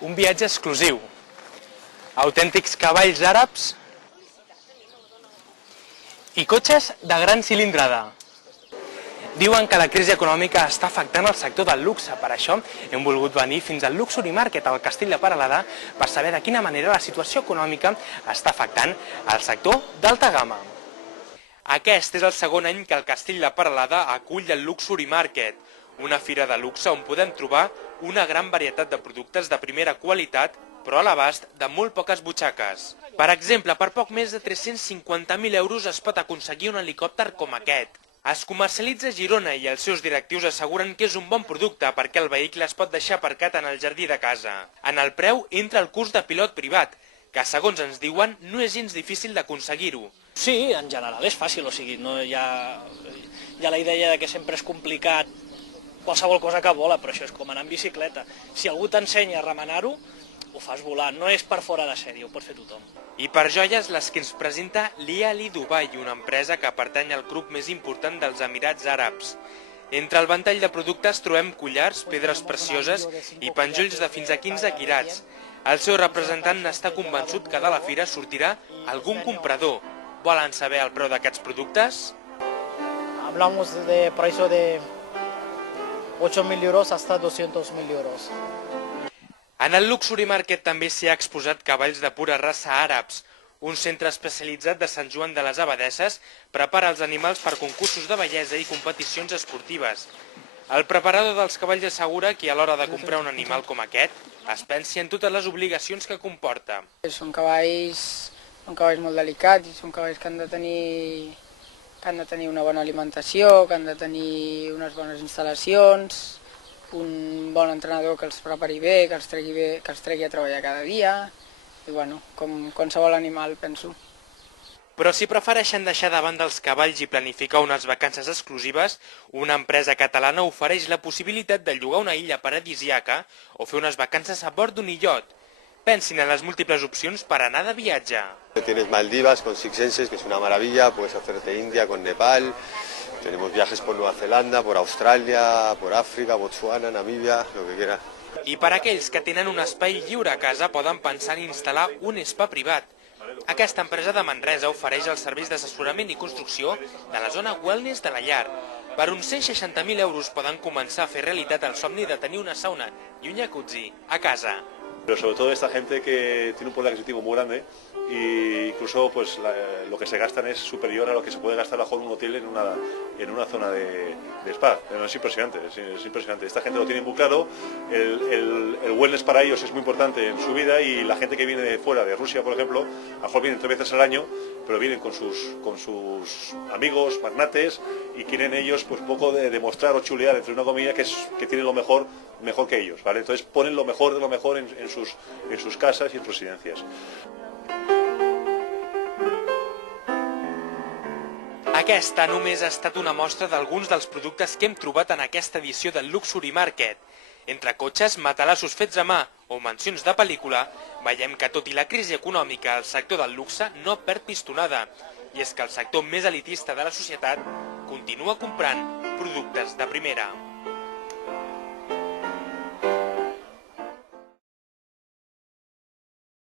un viatge exclusiu, autèntics cavalls àrabs i cotxes de gran cilindrada. Diuen que la crisi econòmica està afectant el sector del luxe, per això hem volgut venir fins al Luxury Market al Castell de Peralada per saber de quina manera la situació econòmica està afectant el sector d'alta gamma. Aquest és el segon any que el Castell de Peralada acull el Luxury Market, una fira de luxe on podem trobar una gran varietat de productes de primera qualitat, però a l'abast de molt poques butxaques. Per exemple, per poc més de 350.000 euros es pot aconseguir un helicòpter com aquest. Es comercialitza a Girona i els seus directius asseguren que és un bon producte perquè el vehicle es pot deixar aparcat en el jardí de casa. En el preu entra el curs de pilot privat, que segons ens diuen no és gens difícil d'aconseguir-ho. Sí, en general és fàcil, o sigui, no hi ha la idea de que sempre és complicat qualsevol cosa que vola, però això és com anar en bicicleta. Si algú t'ensenya a remenar-ho, ho fas volar, no és per fora de sèrie, ho pot fer tothom. I per joies, les que ens presenta l'Iali Dubai, una empresa que pertany al grup més important dels Emirats Àrabs. Entre el ventall de productes trobem collars, pedres precioses i penjolls de fins a 15 quirats. El seu representant està convençut que de la fira sortirà algun comprador. Volen saber el preu d'aquests productes? Hablamos de precio de 8.000 euros hasta 200.000 euros. En el Luxury Market també s'hi ha exposat cavalls de pura raça àrabs. Un centre especialitzat de Sant Joan de les Abadesses prepara els animals per concursos de bellesa i competicions esportives. El preparador dels cavalls assegura que a l'hora de comprar un animal com aquest es pensi en totes les obligacions que comporta. Són cavalls molt delicats i són cavalls que han de tenir una bona alimentació, que han de tenir unes bones instal·lacions, un bon entrenador que els prepari bé, que els tregui a treballar cada dia, i bueno, com qualsevol animal, penso. Però si prefereixen deixar de banda els cavalls i planificar unes vacances exclusives, una empresa catalana ofereix la possibilitat de llogar una illa paradisíaca o fer unes vacances a bord d'un illot. Pensin en les múltiples opcions per anar de viatge. Tienes Maldivas con Six Senses, que es una maravilla, puedes hacerte India con Nepal, tenemos viajes por Nueva Zelanda, por Australia, por África, Botswana, Namibia, lo que quieras. I per aquells que tenen un espai lliure a casa poden pensar en instal·lar un spa privat. Aquesta empresa de Manresa ofereix els serveis d'assessorament i construcció de la zona wellness de la llar. Per uns 160.000 euros poden començar a fer realitat el somni de tenir una sauna i un jacuzzi a casa. Pero sobre todo esta gente que tiene un poder adquisitivo muy grande e incluso pues lo que se gastan es superior a lo que se puede gastar bajo un hotel en una zona de spa. Es impresionante, es impresionante. Esta gente lo tiene muy claro, el wellness para ellos es muy importante en su vida y la gente que viene de fuera, de Rusia por ejemplo, a lo mejor vienen 3 veces al año, pero vienen con sus amigos, magnates, y quieren ellos pues un poco de demostrar o chulear entre una comida que tiene lo mejor que ellos, ¿vale? Entonces ponen lo mejor de lo mejor en sus casas y en sus residencias. Aquesta només ha estat una mostra d'alguns dels productes que hem trobat en aquesta edició del Luxury Market. Entre cotxes, matalassos fets a mà o mencions de pel·lícula, veiem que tot i la crisi econòmica, el sector del luxe no perd pistonada. I és que el sector més elitista de la societat continua comprant productes de primera.